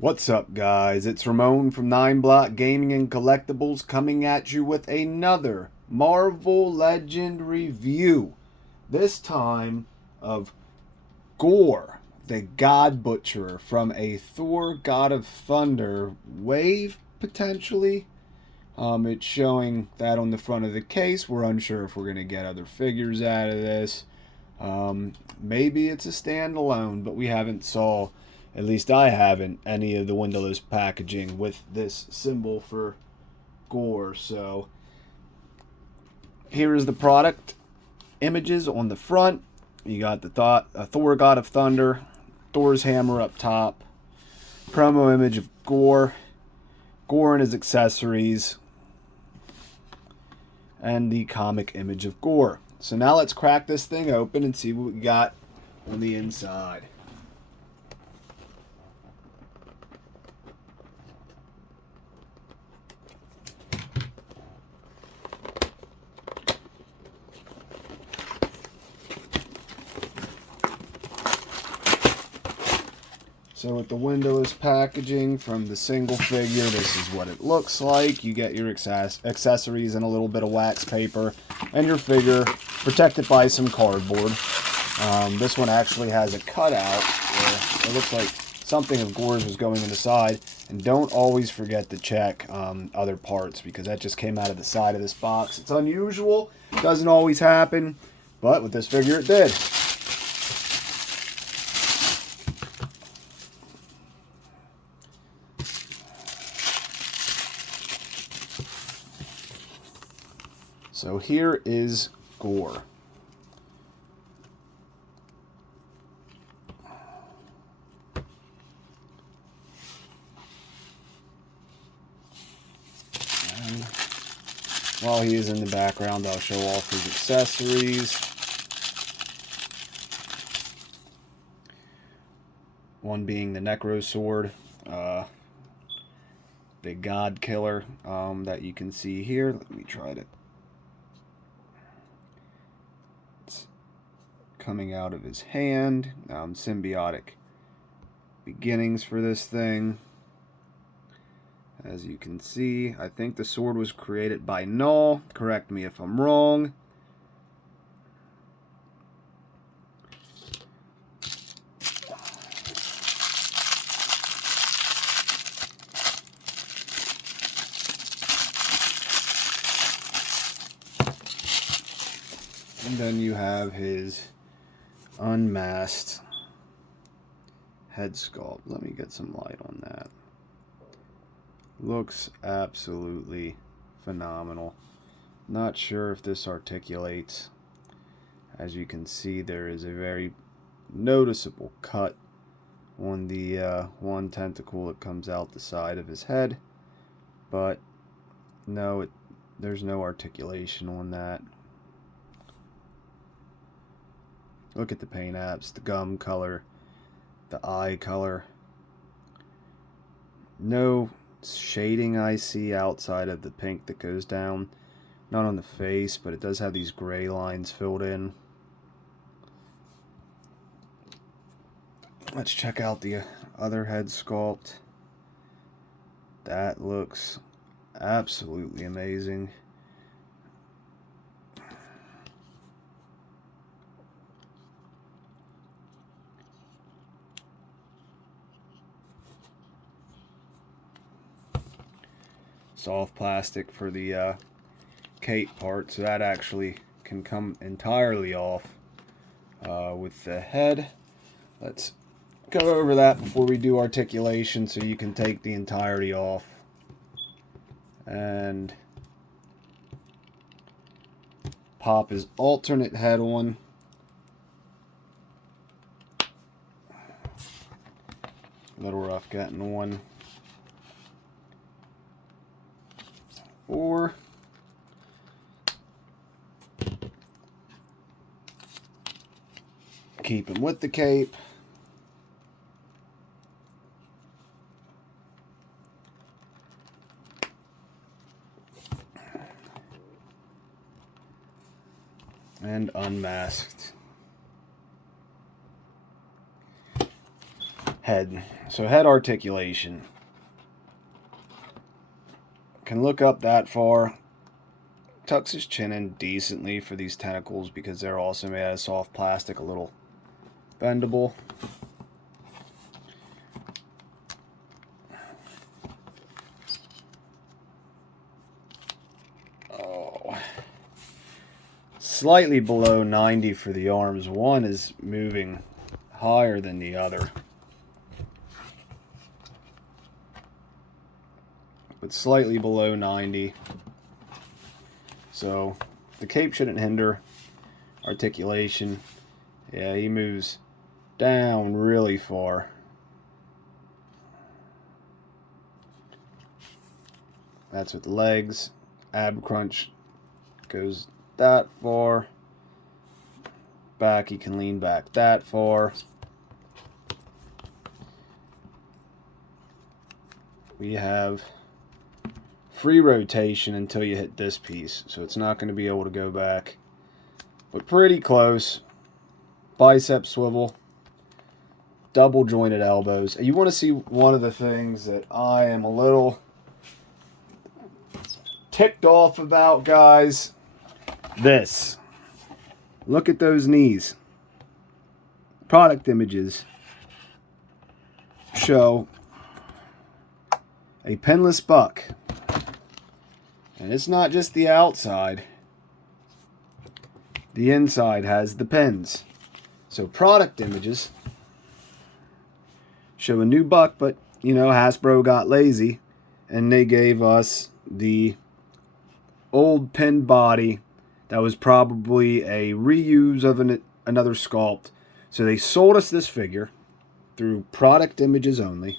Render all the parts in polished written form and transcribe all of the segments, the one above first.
What's up, guys? It's Ramon from NyneBlockGaming&Collectibles coming at you with another Marvel Legend review. This time of Gorr, the God Butcherer from a Thor God of Thunder wave, potentially. It's showing that on the front of the case. We're unsure if we're going to get other figures out of this. Maybe it's a standalone, but we haven't saw, at least I haven't, any of the windowless packaging with this symbol for Gorr. So here is the product images on the front. You got the Thor God of Thunder, Thor's hammer up top, promo image of Gorr, Gorr and his accessories, and the comic image of Gorr. So now let's crack this thing open and see what we got on the inside. So with the windowless packaging from the single figure, this is what it looks like. You get your accessories and a little bit of wax paper, and your figure protected by some cardboard. This one actually has a cutout where it looks like something of Gorr's was going in the side. And don't always forget to check other parts, because that just came out of the side of this box. It's unusual, doesn't always happen, but with this figure it did. So here is Gorr. And while he is in the background, I'll show off his accessories. One being the Necro Sword, the God Killer that you can see here. Let me try to... coming out of his hand. Symbiotic beginnings for this thing. As you can see, I think the sword was created by Null. Correct me if I'm wrong. And then you have his unmasked head sculpt. Let me get some light on that. Looks absolutely phenomenal. Not sure if this articulates. As you can see, there is a very noticeable cut on the one tentacle that comes out the side of his head, but no, there's no articulation on that. Look at the paint apps, the gum color, the eye color. No shading I see outside of the pink that goes down. Not on the face, but it does have these gray lines filled in. Let's check out the other head sculpt. That looks absolutely amazing. Soft plastic for the cape part, so that actually can come entirely off with the head. Let's go over that before we do articulation, so you can take the entirety off and pop his alternate head on. A little rough getting one. Or keep him with the cape. And unmasked. head. So head articulation. Can look up that far. Tucks his chin in decently for these tentacles because they're also made out of soft plastic, a little bendable. Oh. Slightly below 90 for the arms. One is moving higher than the other. But slightly below 90. So the cape shouldn't hinder articulation. Yeah, he moves down really far. That's with the legs. Ab crunch goes that far. Back, he can lean back that far. We have free rotation until you hit this piece, so it's not going to be able to go back, but pretty close. Bicep swivel, double jointed elbows. You want to see one of the things that I am a little ticked off about, guys? This. Look at those knees. Product images show a pinless buck. And it's not just the outside. The inside has the pins. So product images show a new buck, but, you know, Hasbro got lazy and they gave us the old pin body that was probably a reuse of another sculpt. So they sold us this figure through product images only.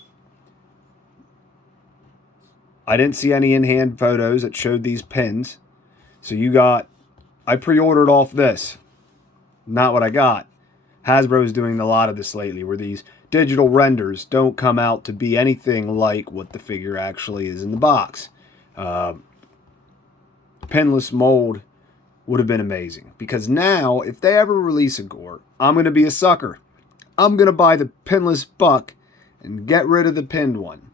I didn't see any in-hand photos that showed these pins. So I pre-ordered off this. Not what I got. Hasbro's doing a lot of this lately, where these digital renders don't come out to be anything like what the figure actually is in the box. Pinless mold would have been amazing. Because now, if they ever release a Gorr, I'm going to be a sucker. I'm going to buy the pinless buck and get rid of the pinned one.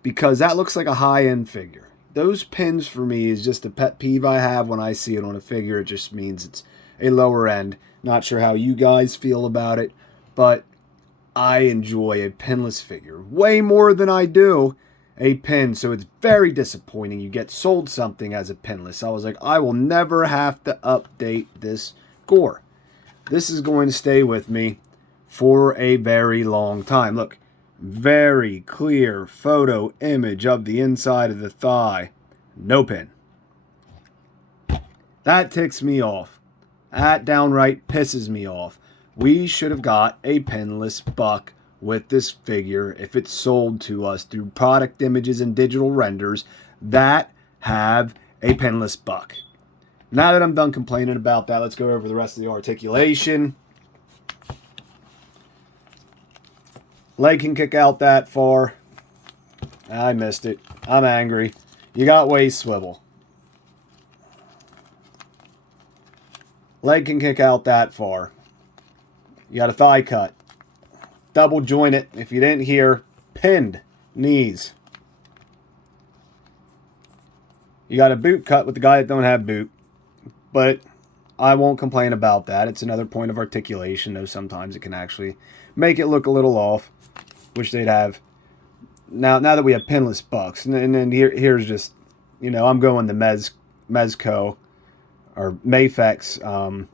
Because that looks like a high-end figure. Those pins for me is just a pet peeve I have when I see it on a figure. It just means it's a lower end. Not sure how you guys feel about it, but I enjoy a pinless figure way more than I do a pin. So it's very disappointing you get sold something as a pinless. I was like, I will never have to update this Gorr. This is going to stay with me for a very long time. Look. Very clear photo image of the inside of the thigh. No pin. That ticks me off. That downright pisses me off. We should have got a pinless buck with this figure if it's sold to us through product images and digital renders that have a pinless buck. Now that I'm done complaining about that, let's go over the rest of the articulation. Leg can kick out that far. I missed it. I'm angry. You got waist swivel. Leg can kick out that far. You got a thigh cut. Double joint it. If you didn't hear, pinned knees. You got a boot cut with the guy that don't have boot. But I won't complain about that. It's another point of articulation, though sometimes it can actually make it look a little off. Wish they'd have. Now that we have pinless bucks, and then here's just, you know, I'm going the Mezco or Mafex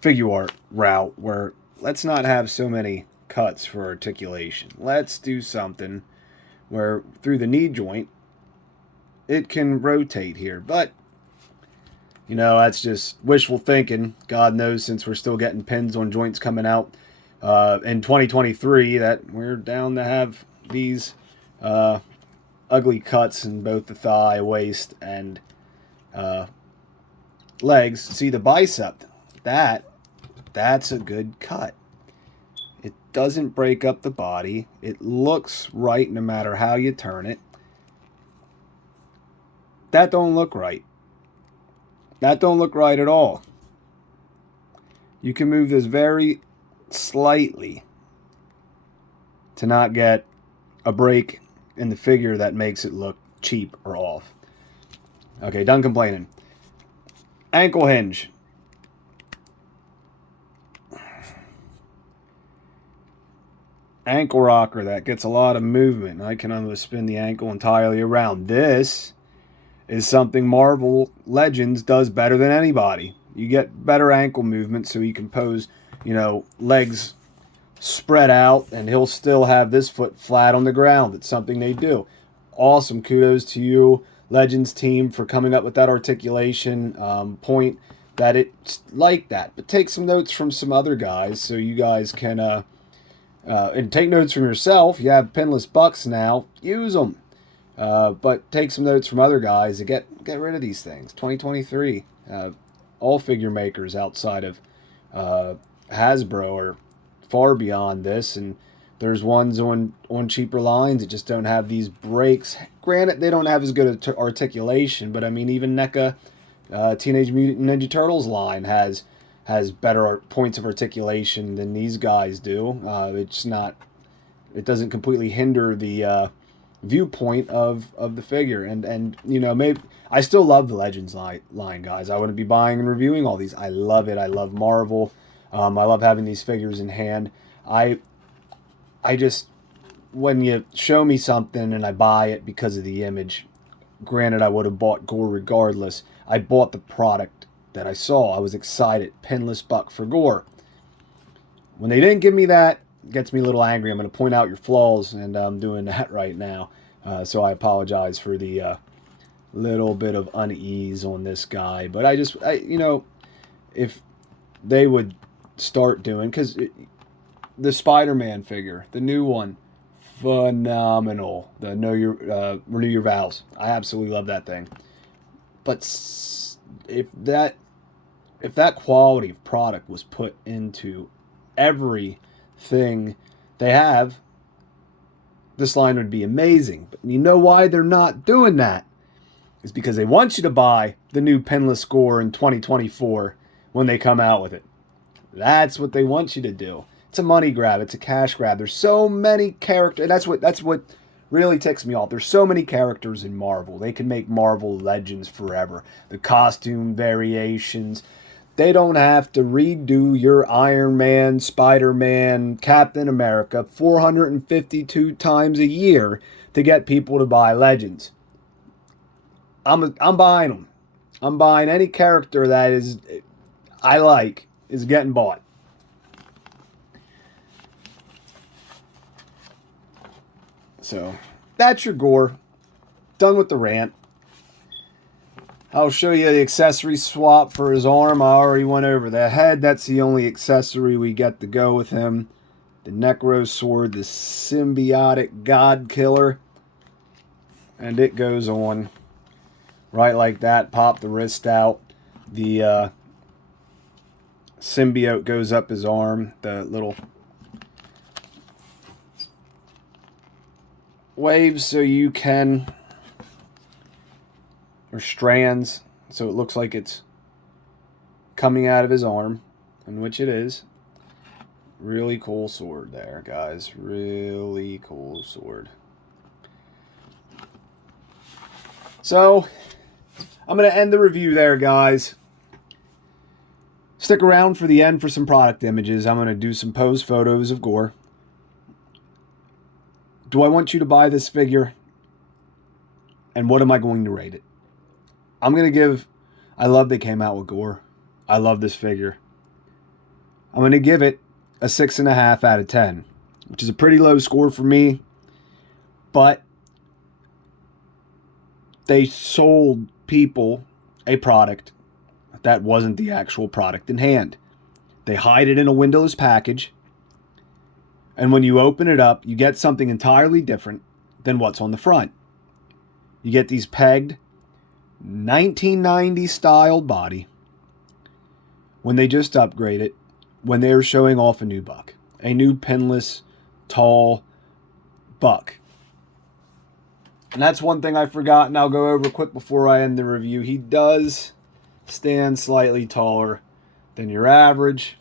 figure art route, where let's not have so many cuts for articulation. Let's do something where through the knee joint it can rotate here. But you know, that's just wishful thinking. God knows, since we're still getting pins on joints coming out in 2023, that we're down to have these ugly cuts in both the thigh, waist, and legs. See the bicep? That's a good cut. It doesn't break up the body. It looks right no matter how you turn it. That don't look right. That don't look right at all. You can move this very slightly to not get a break in the figure that makes it look cheap or off. Okay, done complaining. Ankle hinge. Ankle rocker that gets a lot of movement. I can almost spin the ankle entirely around. This is something Marvel Legends does better than anybody. You get better ankle movement, so you can pose, legs spread out, and he'll still have this foot flat on the ground. It's something they do. Awesome. Kudos to you, Legends team, for coming up with that articulation point, that it's like that. But take some notes from some other guys so you guys can... and take notes from yourself. You have pinless bucks now. Use them. But take some notes from other guys to get rid of these things. 2023. All figure makers outside of Hasbro are far beyond this. And there's ones on cheaper lines that just don't have these breaks. Granted, they don't have as good articulation. But, I mean, even NECA Teenage Mutant Ninja Turtles line has better points of articulation than these guys do. It doesn't completely hinder the viewpoint of the figure. And maybe I still love the Legends line, guys. I wouldn't be buying and reviewing all these. I love it. I love Marvel. I love having these figures in hand. I just, when you show me something and I buy it because of the image, granted I would have bought Gorr regardless, I bought the product that I saw. I was excited. Pinless buck for Gorr. When they didn't give me that, it gets me a little angry. I'm going to point out your flaws, and I'm doing that right now. So I apologize for the little bit of unease on this guy. But if they would start doing, because the Spider-Man figure, the new one, phenomenal. The Renew Your Vows. I absolutely love that thing. But if that quality of product was put into everything they have, this line would be amazing. But you know why they're not doing that? It's because they want you to buy the new pinless Gorr in 2024 when they come out with it. That's what they want you to do. It's a money grab. It's a cash grab. There's so many characters. That's what really ticks me off. There's so many characters in Marvel. They can make Marvel Legends forever. The costume variations. They don't have to redo your Iron Man, Spider-Man, Captain America 452 times a year to get people to buy Legends. I'm buying them. I'm buying any character that is getting bought. So, that's your Gorr. Done with the rant. I'll show you the accessory swap for his arm. I already went over the head. That's the only accessory we get to go with him. The Necro Sword, the symbiotic God Killer. And it goes on right like that. Pop the wrist out. The symbiote goes up his arm. The little waves so you can, or strands, so it looks like it's coming out of his arm, in which it is. Really cool sword there, guys. Really cool sword. So, I'm going to end the review there, guys. Stick around for the end for some product images. I'm going to do some pose photos of Gorr. Do I want you to buy this figure? And what am I going to rate it? I'm going to give... I love they came out with Gorr. I love this figure. I'm going to give it a 6.5 out of 10. Which is a pretty low score for me. But they sold people a product that wasn't the actual product in hand. They hide it in a windowless package. And when you open it up, you get something entirely different than what's on the front. You get these pegged 1990 styled body when they just upgrade it, when they were showing off a new buck. A new pinless, tall buck. And that's one thing I forgot, and I'll go over quick before I end the review. He does stand slightly taller than your average.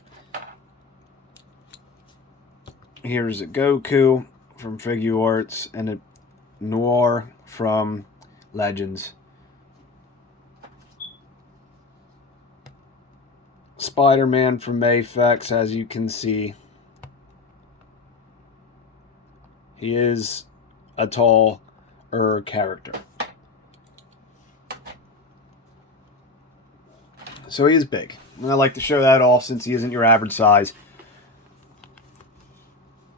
Here's a Goku from Figure Arts and a Noir from Legends. Spider-Man from Mayfex, as you can see. He is a taller character. So he is big. And I like to show that off since he isn't your average size.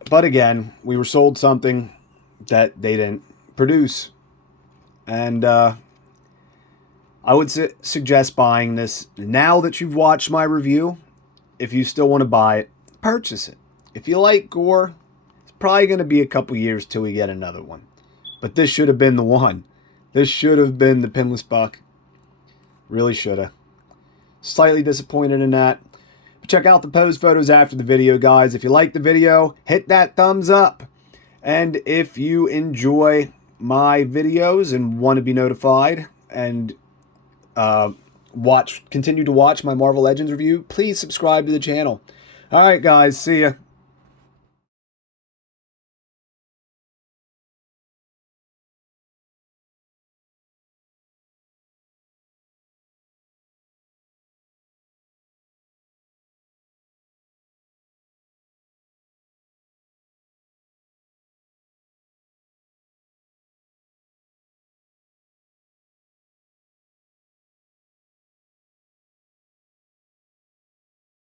But again, we were sold something that they didn't produce. And I would suggest buying this now that you've watched my review. If you still want to buy it, purchase it. If you like Gorr, it's probably going to be a couple years till we get another one. But this should have been the one. This should have been the pinless buck. Really should have. Slightly disappointed in that. But check out the pose photos after the video, guys. If you like the video, hit that thumbs up. And if you enjoy my videos and want to be notified and continue to watch my Marvel Legends review, please subscribe to the channel. Alright guys, see ya.